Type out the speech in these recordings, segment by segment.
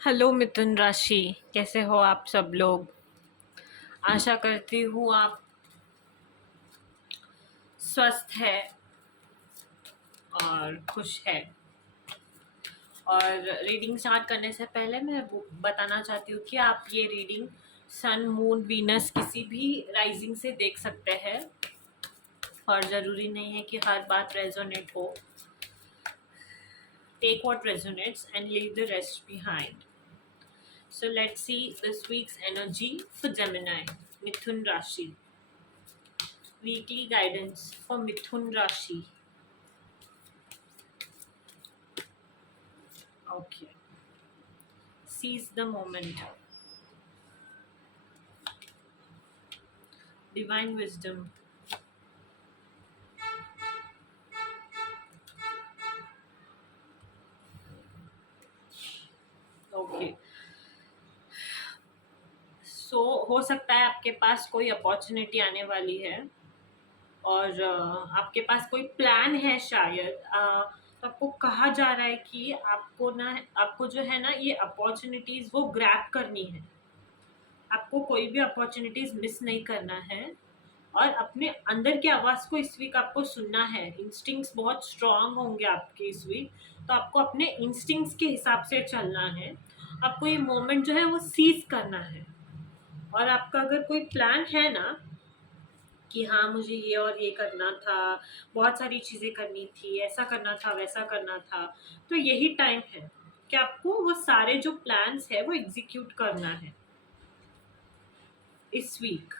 Hello मिथुन राशि, कैसे हो आप सब लोग। आशा करती हूँ आप स्वस्थ है और खुश है। और रीडिंग स्टार्ट करने से पहले मैं बताना चाहती हूँ कि आप ये रीडिंग सन, मून, वीनस किसी भी राइजिंग से देख सकते हैं और ज़रूरी नहीं है कि हर बात रेजोनेट हो। Take what resonates and leave the rest behind. So let's see this week's energy for Gemini, Mithun Rashi. Weekly guidance for Mithun Rashi. Okay. Seize the moment. Divine wisdom. Okay. So हो सकता है आपके पास कोई opportunity आने वाली है और आपके पास कोई प्लान है शायद। तो आपको कहा जा रहा है कि आपको जो है ना ये अपॉर्चुनिटीज वो ग्रैब करनी है। आपको कोई भी अपॉर्चुनिटीज मिस नहीं करना है और अपने अंदर की आवाज़ को इस वीक आपको सुनना है। इंस्टिंक्ट्स बहुत स्ट्रांग होंगे आपके इस वीक, तो आपको अपने इंस्टिंक्ट्स के हिसाब से चलना है। आपको ये मोमेंट जो है वो सीज करना है। और आपका अगर कोई प्लान है ना कि हाँ मुझे ये और ये करना था, बहुत सारी चीज़ें करनी थी, ऐसा करना था, वैसा करना था, तो यही टाइम है कि आपको वो सारे जो प्लान्स है वो एग्जीक्यूट करना है इस वीक।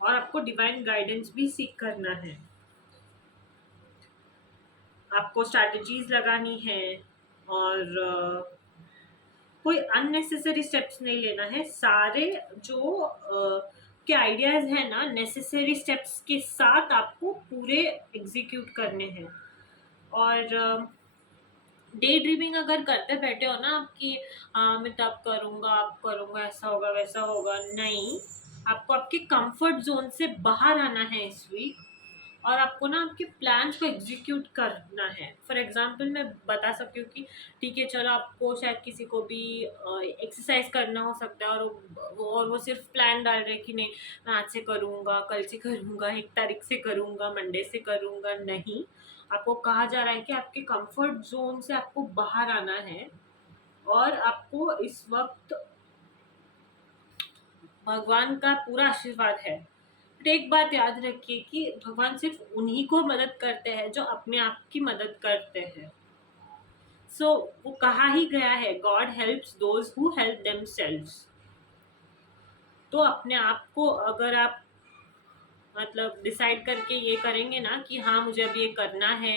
और आपको डिवाइन गाइडेंस भी सीख करना है। आपको स्ट्रैटेजीज लगानी है और कोई अननेसेसरी स्टेप्स नहीं लेना है। सारे जो के आइडियाज है ना नेसेसरी स्टेप्स के साथ आपको पूरे एग्जीक्यूट करने हैं। और डे ड्रीमिंग अगर करते बैठे हो ना आपकी, मैं तब करूँगा, आप करूँगा, ऐसा होगा, वैसा होगा, नहीं। आपको आपके कंफर्ट जोन से बाहर आना है इस वीक और आपको ना आपके प्लान्स को एग्जीक्यूट करना है। फॉर एग्जांपल मैं बता सकती हूँ कि ठीक है चलो, आपको शायद किसी को भी एक्सरसाइज करना हो सकता है और वो सिर्फ प्लान डाल रहे हैं कि नहीं मैं आज से करूँगा, कल से करूँगा, 1 तारीख से करूँगा, मंडे से करूँगा। नहीं, आपको कहा जा रहा है कि आपके कंफर्ट जोन से आपको बाहर आना है और आपको इस वक्त भगवान का पूरा आशीर्वाद है। बट एक बात याद रखिए कि भगवान सिर्फ उन्हीं को मदद करते हैं जो अपने आप की मदद करते हैं। सो वो कहा ही गया है, God helps those who help themselves. तो अपने आप को अगर आप मतलब डिसाइड करके ये करेंगे ना कि हाँ मुझे अब ये करना है,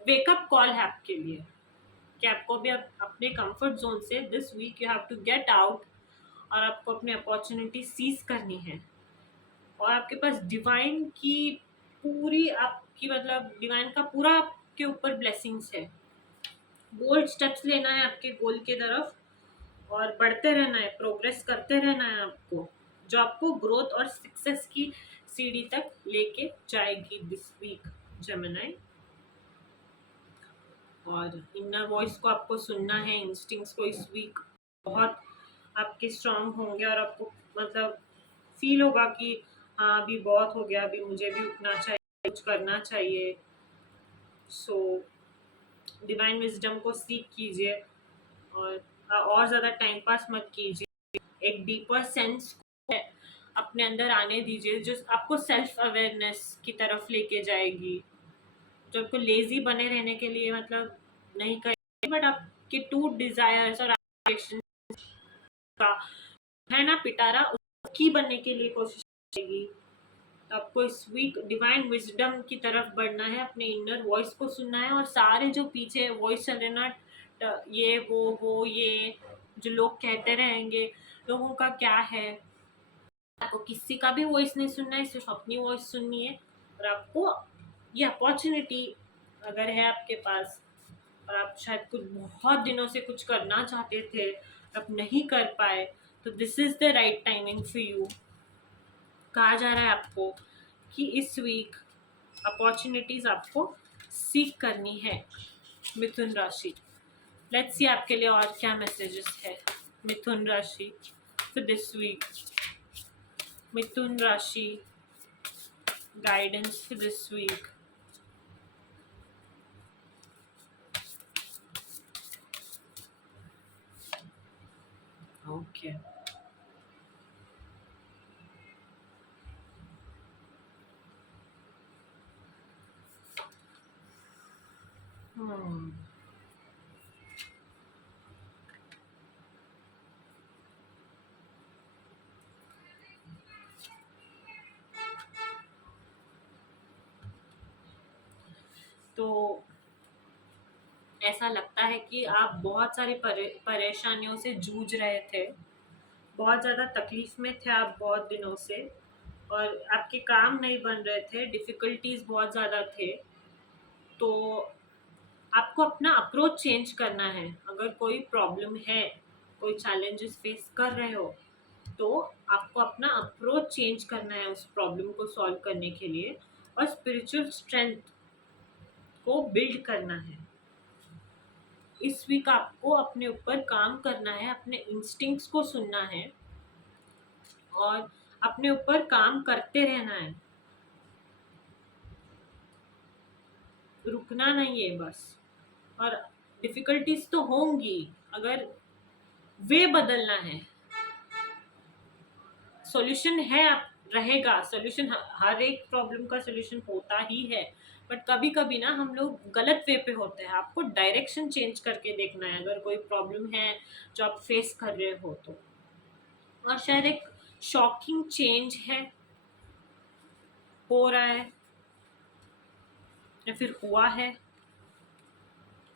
वेकअप कॉल है आपके लिए कि आपको भी अपने कंफर्ट जोन से this week you have to get out और आपको अपनी अपॉर्चुनिटी सीज करनी है। और आपके पास डिवाइन की पूरी आपकी मतलब डिवाइन का पूरा आपके ऊपर ब्लेसिंग्स है। बोल्ड स्टेप्स लेना है आपके गोल के तरफ और बढ़ते रहना है, प्रोग्रेस करते रहना है आपको, जो आपको ग्रोथ और सक्सेस की सीढ़ी तक लेके जाएगी दिस वीक जेमिनी। और इनर वॉइस को आपको सुनना है, इंस्टिंक्ट्स को इस वीक बहुत आपके स्ट्रांग होंगे और आपको मतलब फील होगा कि हाँ अभी बहुत हो गया, अभी मुझे भी उठना चाहिए, कुछ करना चाहिए। सो डिवाइन विजडम को सीख कीजिए और ज़्यादा टाइम पास मत कीजिए। एक डीपर सेंस को अपने अंदर आने दीजिए जो आपको सेल्फ अवेयरनेस की तरफ लेके जाएगी, जो आपको लेजी बने रहने के लिए मतलब नहीं करेगी, बट आपके टू डिजायर्स और का है ना पिटारा, उसकी बनने के लिए कोशिश करेगी। तो आपको इस वीक डिवाइन विजडम की तरफ बढ़ना है, अपने इनर वॉइस को सुनना है और सारे जो पीछे वॉइस चल रहे ना, ये वो ये जो लोग कहते रहेंगे, लोगों का क्या है, आपको किसी का भी वॉइस नहीं सुनना है, सिर्फ अपनी वॉइस सुननी है। और आपको ये अपॉर्चुनिटी अगर है आपके पास और आप शायद कुछ बहुत दिनों से कुछ करना चाहते थे, आप नहीं कर पाए, तो this is the right timing for you. कहा जा रहा है आपको कि इस वीक अपॉर्चुनिटीज आपको सीख करनी है मिथुन राशि। लेट्स सी आपके लिए और क्या मैसेजेस है मिथुन राशि for this week. Mithun rashi guidance for this week. Okay तो ऐसा लगता है कि आप बहुत सारी परेशानियों से जूझ रहे थे, बहुत ज़्यादा तकलीफ में थे आप बहुत दिनों से, और आपके काम नहीं बन रहे थे, डिफ़िकल्टीज बहुत ज़्यादा थे। तो आपको अपना अप्रोच चेंज करना है। अगर कोई प्रॉब्लम है, कोई चैलेंजेस फेस कर रहे हो, तो आपको अपना अप्रोच चेंज करना है उस प्रॉब्लम को सॉल्व करने के लिए, और स्पिरिचुअल स्ट्रेंथ को बिल्ड करना है। इस वीक आपको अपने ऊपर काम करना है, अपने इंस्टिंक्ट्स को सुनना है और अपने ऊपर काम करते रहना है, रुकना नहीं है बस। और डिफिकल्टीज तो होंगी, अगर वे बदलना है, सॉल्यूशन है, आप रहेगा सॉल्यूशन। हर एक प्रॉब्लम का सॉल्यूशन होता ही है, बट कभी कभी ना हम लोग गलत वे पे होते हैं। आपको डायरेक्शन चेंज करके देखना है अगर कोई प्रॉब्लम है जो आप फेस कर रहे हो तो। और शायद एक शॉकिंग चेंज है, हो रहा है या फिर हुआ है,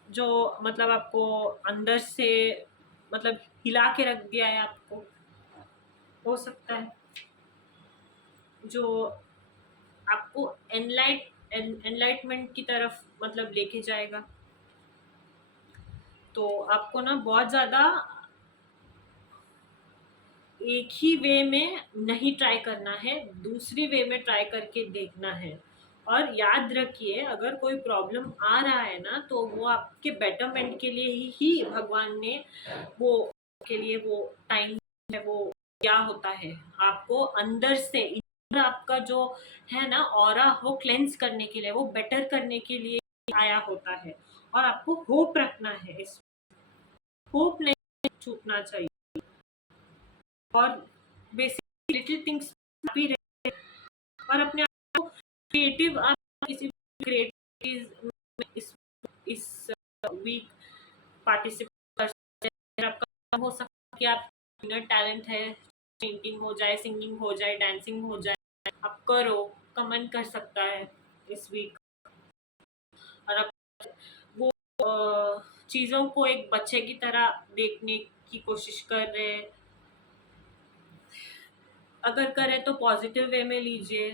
जो मतलब आपको अंदर से मतलब हिला के रख दिया है आपको, हो सकता है, जो आपको एनलाइटमेंट की तरफ मतलब लेके जाएगा। तो आपको ना बहुत ज़्यादा एक ही वे में नहीं ट्राई करना है, दूसरी वे में ट्राई करके देखना है। और याद रखिए, अगर कोई प्रॉब्लम आ रहा है ना, तो वो आपके बेटरमेंट के लिए ही भगवान ने वो के लिए वो टाइम है, वो क्या होता है आपको अंदर से, आपका जो है ना ऑरा, वो क्लेंस करने के लिए, वो बेटर करने के लिए आया होता है। और आपको होप रखना है, इस होप नहीं छूटना चाहिए। और बेसिक लिटिल थिंग्स भी रहे, और अपने आप को क्रिएटिव, आप किसी क्रिएटिव इस वीक पार्टिसिपेट कर सकते हैं। आपका हो सकता है कि आप इनर टैलेंट है, पेंटिंग हो जाए, सिंगिंग हो जाए, डांसिंग हो जाए, आप करो, का मन कर सकता है इस वीक। और आप वो चीज़ों को एक बच्चे की तरह देखने की कोशिश कर रहे हैं। अगर करें तो पॉजिटिव वे में लीजिए,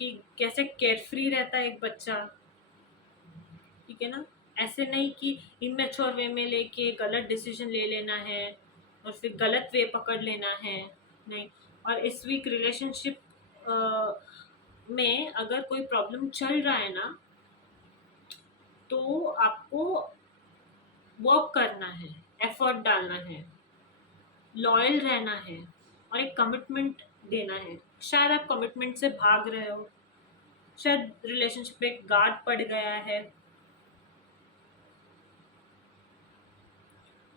कि कैसे केयरफ्री रहता है एक बच्चा, ठीक है ना। ऐसे नहीं कि इमेच्योर वे में लेके गलत डिसीजन ले लेना है और फिर गलत वे पकड़ लेना है, नहीं। और इस वीक रिलेशनशिप में अगर कोई प्रॉब्लम चल रहा है ना, तो आपको वर्क करना है, एफर्ट डालना है, लॉयल रहना है, और एक कमिटमेंट देना है। शायद आप कमिटमेंट से भाग रहे हो, शायद रिलेशनशिप पे एक गार्ड पड़ गया है,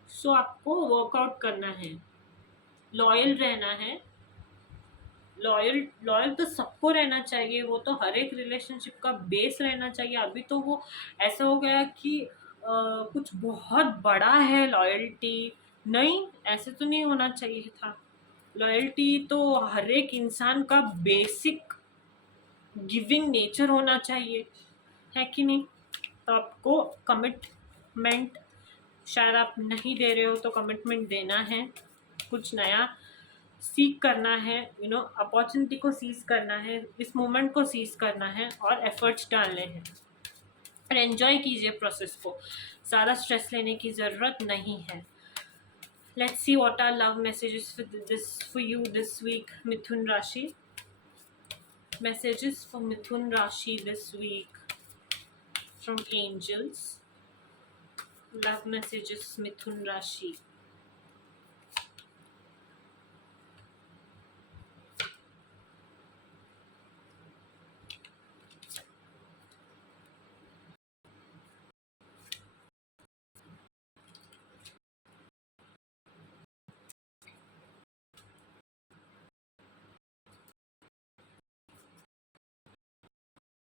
सो आपको वर्कआउट करना है, लॉयल रहना है। लॉयल लॉयल तो सबको रहना चाहिए, वो तो हर एक रिलेशनशिप का बेस रहना चाहिए। अभी तो वो ऐसा हो गया कि कुछ बहुत बड़ा है लॉयल्टी, नहीं, ऐसे तो नहीं होना चाहिए था। लॉयल्टी तो हर एक इंसान का बेसिक गिविंग नेचर होना चाहिए, है कि नहीं। तो आपको कमिटमेंट, शायद आप नहीं दे रहे हो तो कमिटमेंट देना है, कुछ नया सीख करना है, अपॉर्चुनिटी को सीज करना है, इस मोमेंट को सीज करना है, और एफर्ट्स डालने हैं। और एंजॉय कीजिए प्रोसेस को, ज़्यादा स्ट्रेस लेने की ज़रूरत नहीं है। Let's see what are love messages for you this week, Mithun rashi. Messages for Mithun Rashi this week from angels. Love messages Mithun rashi.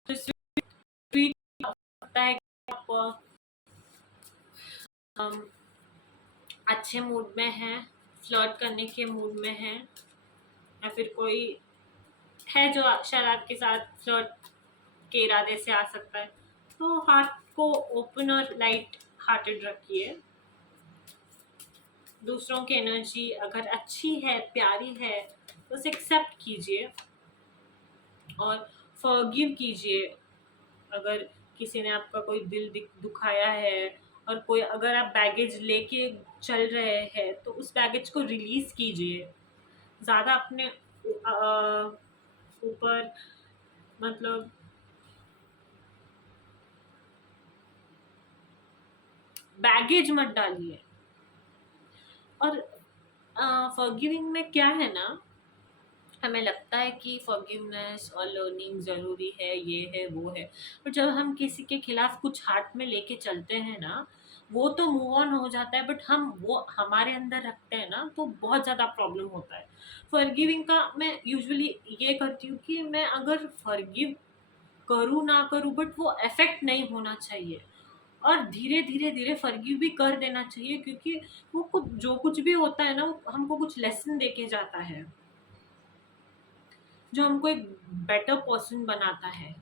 तो स्वीट लगता है कि आप अच्छे मूड में हैं, फ्लर्ट करने के मूड में हैं, या फिर कोई है जो शायद आपके साथ फ्लर्ट के इरादे से आ सकता है। तो हार्ट को ओपन और लाइट हार्टेड रखिए। दूसरों की एनर्जी अगर अच्छी है, प्यारी है, तो उसे एक्सेप्ट कीजिए और फॉरगिव कीजिए। अगर किसी ने आपका कोई दिल दुखाया है और कोई अगर आप बैगेज लेके चल रहे हैं तो उस बैगेज को रिलीज कीजिए। ज़्यादा अपने ऊपर मतलब बैगेज मत डालिए। और फॉरगिविंग में क्या है ना, हमें लगता है कि फॉरगिवनेस और लर्निंग ज़रूरी है, ये है वो है, पर जब हम किसी के खिलाफ कुछ हार्ट में लेके चलते हैं ना, वो तो मूव ऑन हो जाता है, बट हम वो हमारे अंदर रखते हैं ना, तो बहुत ज़्यादा प्रॉब्लम होता है। फॉरगिविंग का मैं यूजुअली ये करती हूँ कि मैं अगर फॉरगिव करूँ ना करूँ, बट वो इफेक्ट नहीं होना चाहिए, और धीरे धीरे धीरे फॉरगिव भी कर देना चाहिए, क्योंकि वो कुछ जो कुछ भी होता है ना, वो हमको कुछ लेसन दे के जाता है, जो हमको एक बेटर पर्सन बनाता है।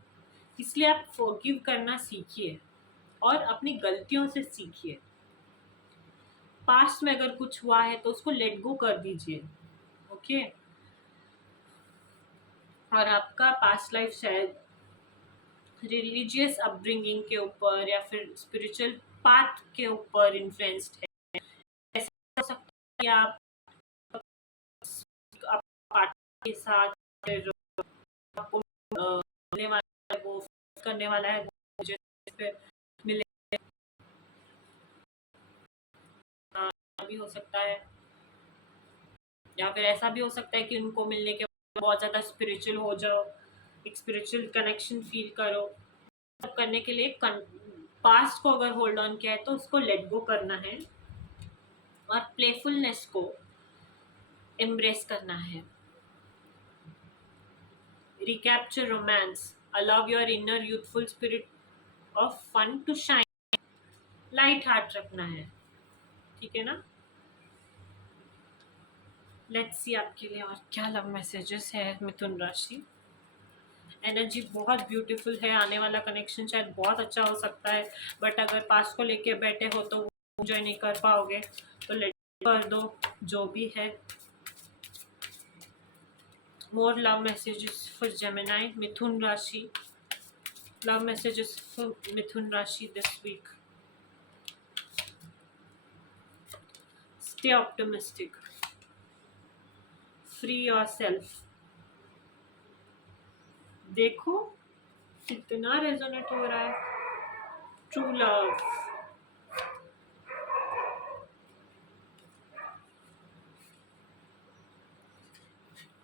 इसलिए आप फॉरगिव करना सीखिए और अपनी गलतियों से सीखिए। पास्ट में अगर कुछ हुआ है तो उसको लेट गो कर दीजिए। ओके। और आपका पास्ट लाइफ शायद रिलीजियस अपब्रिंगिंग के ऊपर या फिर स्पिरिचुअल पाथ के ऊपर इन्फ्लुएंस्ड है। ऐसा हो सकता है कि आप पार्टनर के साथ फिर आपको मिलने वाला है, वो करने वाला है, वो मुझे फिर मिले भी हो सकता है, या फिर ऐसा भी हो सकता है कि उनको मिलने के बाद बहुत ज़्यादा स्पिरिचुअल हो जाओ, एक स्पिरिचुअल कनेक्शन फील करो। सब करने के लिए पास्ट को अगर होल्ड ऑन किया है तो उसको लेट गो करना है और प्लेफुलनेस को एम्ब्रेस करना है। Recapture romance, allow your inner youthful spirit of fun to shine, light heart रखना है। ठीक है ना। लेट्स सी आपके लिए और क्या लव मैसेजेस है मिथुन राशि। एनर्जी बहुत ब्यूटीफुल है, आने वाला कनेक्शन शायद बहुत अच्छा हो सकता है, बट अगर पास को लेके बैठे हो तो एंजॉय नहीं कर पाओगे, तो लेट कर दो जो भी है। More love messages for Gemini, Mithun rashi. Love messages for Mithun rashi this week. Stay optimistic, free yourself. देखो कितना रेजोनेट हो रहा है। True love,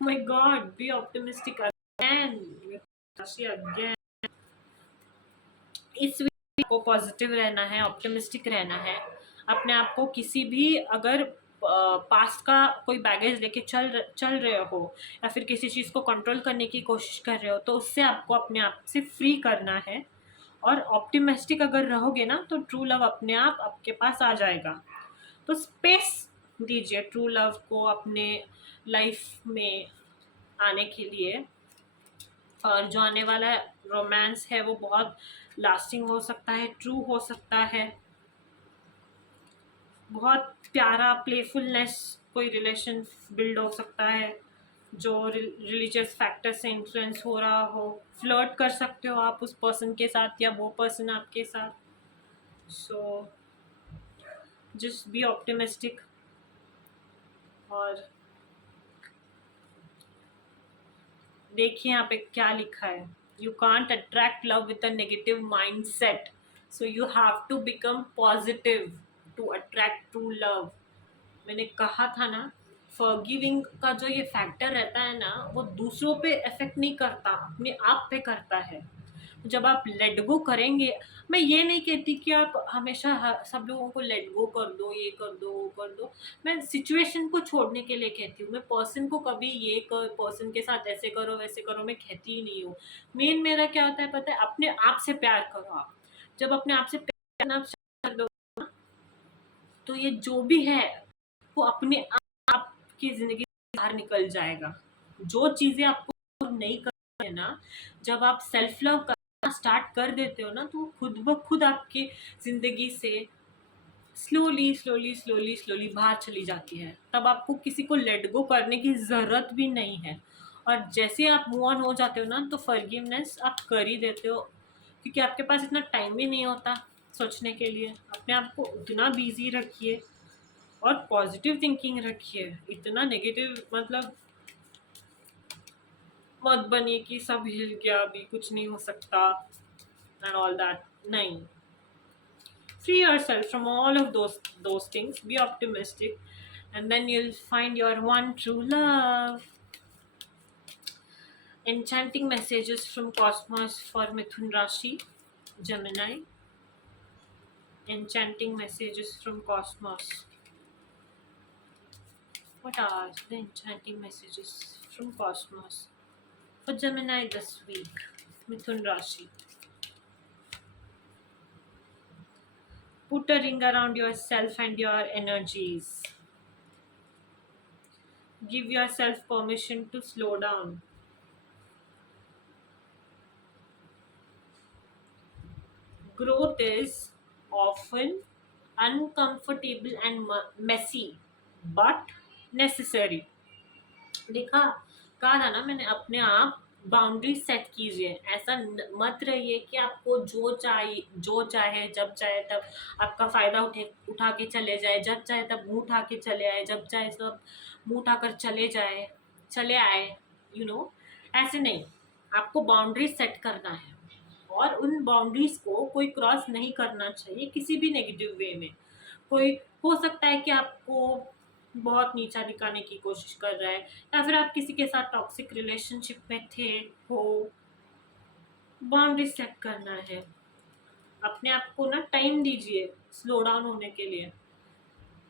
my god, be optimistic again, again। इस वीक को पॉजिटिव रहना है, ऑप्टिमिस्टिक रहना है। अपने आप को किसी भी अगर पास्ट का कोई बैगेज लेके चल रहे हो या फिर किसी चीज़ को कंट्रोल करने की कोशिश कर रहे हो, तो उससे आपको अपने आप से फ्री करना है। और ऑप्टिमिस्टिक अगर रहोगे ना, तो ट्रू लव अपने आप आपके पास आ जाएगा। तो स्पेस दीजिए ट्रू लव को अपने लाइफ में आने के लिए। और जो आने वाला रोमांस है वो बहुत लास्टिंग हो सकता है, ट्रू हो सकता है, बहुत प्यारा प्लेफुलनेस कोई रिलेशन बिल्ड हो सकता है जो रिलीजियस फैक्टर से इन्फ्लुएंस हो रहा हो। फ्लर्ट कर सकते हो आप उस पर्सन के साथ या वो पर्सन आपके साथ। So just be optimistic. और देखिए यहाँ पे क्या लिखा है, you can't attract love with a negative mind set. So you have to become positive to attract true love. मैंने कहा था ना, फॉरगिविंग का जो ये फैक्टर रहता है ना, वो दूसरों पे इफेक्ट नहीं करता, अपने आप पे करता है। जब आप लेट गो करेंगे, मैं ये नहीं कहती कि आप हमेशा सब लोगों को लेट गो कर दो, ये कर दो, वो कर दो। मैं सिचुएशन को छोड़ने के लिए कहती हूँ। मैं पर्सन को कभी ये कर, पर्सन के साथ ऐसे करो वैसे करो, मैं कहती ही नहीं हूँ। मेन मेरा क्या होता है पता है, अपने आप से प्यार करो आप। जब अपने आप से प्यार करना कर दो ना, तो ये जो भी है वो अपने आप की जिंदगी से बाहर निकल जाएगा। जो चीजें आपको नहीं करनी है ना, जब आप सेल्फ लव करना स्टार्ट कर देते हो ना, तो खुद ब खुद आपकी जिंदगी से स्लोली स्लोली स्लोली स्लोली बाहर चली जाती है। तब आपको किसी को लेट गो करने की ज़रूरत भी नहीं है। और जैसे आप मूव ऑन हो जाते हो ना, तो फॉरगिवनेस आप कर ही देते हो, क्योंकि आपके पास इतना टाइम ही नहीं होता सोचने के लिए। अपने आप को उतना बिजी रखिए और पॉजिटिव थिंकिंग रखिए। इतना नेगेटिव मतलब मत बनिए कि सब हिल गया, अभी कुछ नहीं हो सकता एंड ऑल दैट। नहीं, free yourself from all of those things, be optimistic, and then you'll find your one true love. Enchanting messages from cosmos for Mithun Rashi, Gemini. Enchanting messages from cosmos. What are the enchanting messages from cosmos for Gemini this week, Mithun Rashi? Put a ring around yourself and your energies. Give yourself permission to slow down. Growth is often uncomfortable and messy, but necessary. देखा, कहा था ना मैंने, अपने आप boundary set कीजिए। ऐसा मत रहिए कि आपको जो चाहे जब चाहे तब आपका फायदा उठा के चले जाए, जब चाहे तब मुंह उठा के चले आए, जब चाहे सब मुंह उठाकर चले आए, ऐसे नहीं। आपको बाउंड्री सेट करना है और उन बाउंड्रीज को कोई क्रॉस नहीं करना चाहिए किसी भी नेगेटिव वे में। कोई हो सकता है कि आपको बहुत नीचा दिखाने की कोशिश कर रहा है, या फिर आप किसी के साथ टॉक्सिक रिलेशनशिप में हो। बाउंड्री सेट करना है। अपने आप को ना टाइम दीजिए स्लो डाउन होने के लिए।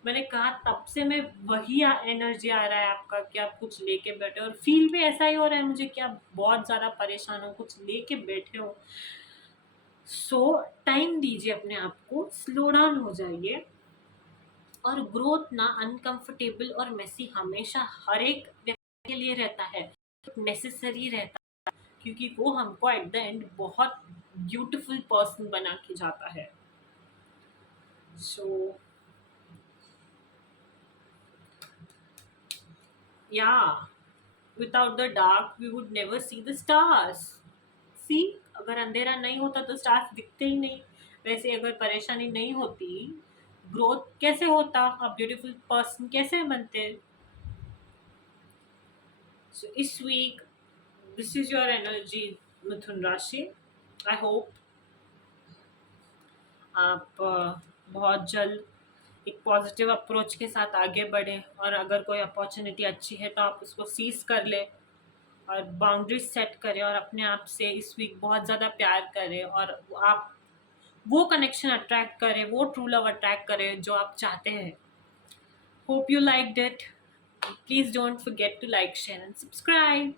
मैंने कहा तब से मैं वही एनर्जी आ रहा है आपका कि आप कुछ लेके बैठे हो, और फील भी ऐसा ही हो रहा है मुझे कि आप बहुत ज़्यादा परेशान हो, कुछ लेके बैठे हो। सो टाइम दीजिए अपने आप को, स्लो डाउन हो जाइए। और ग्रोथ ना अनकंफर्टेबल और मेसी हमेशा हर एक व्यक्ति के लिए रहता है, नेसेसरी रहता है, क्योंकि वो हमको एट द एंड बहुत ब्यूटीफुल पर्सन बना के जाता है। सो yeah, without the dark we would never see the stars. See, अगर अंधेरा नहीं होता तो स्टार्स दिखते ही नहीं। वैसे अगर परेशानी नहीं होती, ग्रोथ कैसे होता, अ ब्यूटीफुल पर्सन कैसे बनते। सो इस week this is your energy Mithun rashi. I hope आप बहुत जल्द एक पॉजिटिव अप्रोच के साथ आगे बढ़े, और अगर कोई अपॉर्चुनिटी अच्छी है तो आप उसको सीज कर ले और बाउंड्रीज सेट करें, और अपने आप से इस वीक बहुत ज़्यादा प्यार करें, और आप वो कनेक्शन अट्रैक्ट करें, वो ट्रू लव अट्रैक्ट करें जो आप चाहते हैं। Hope you liked it. Please don't forget to like, share and subscribe.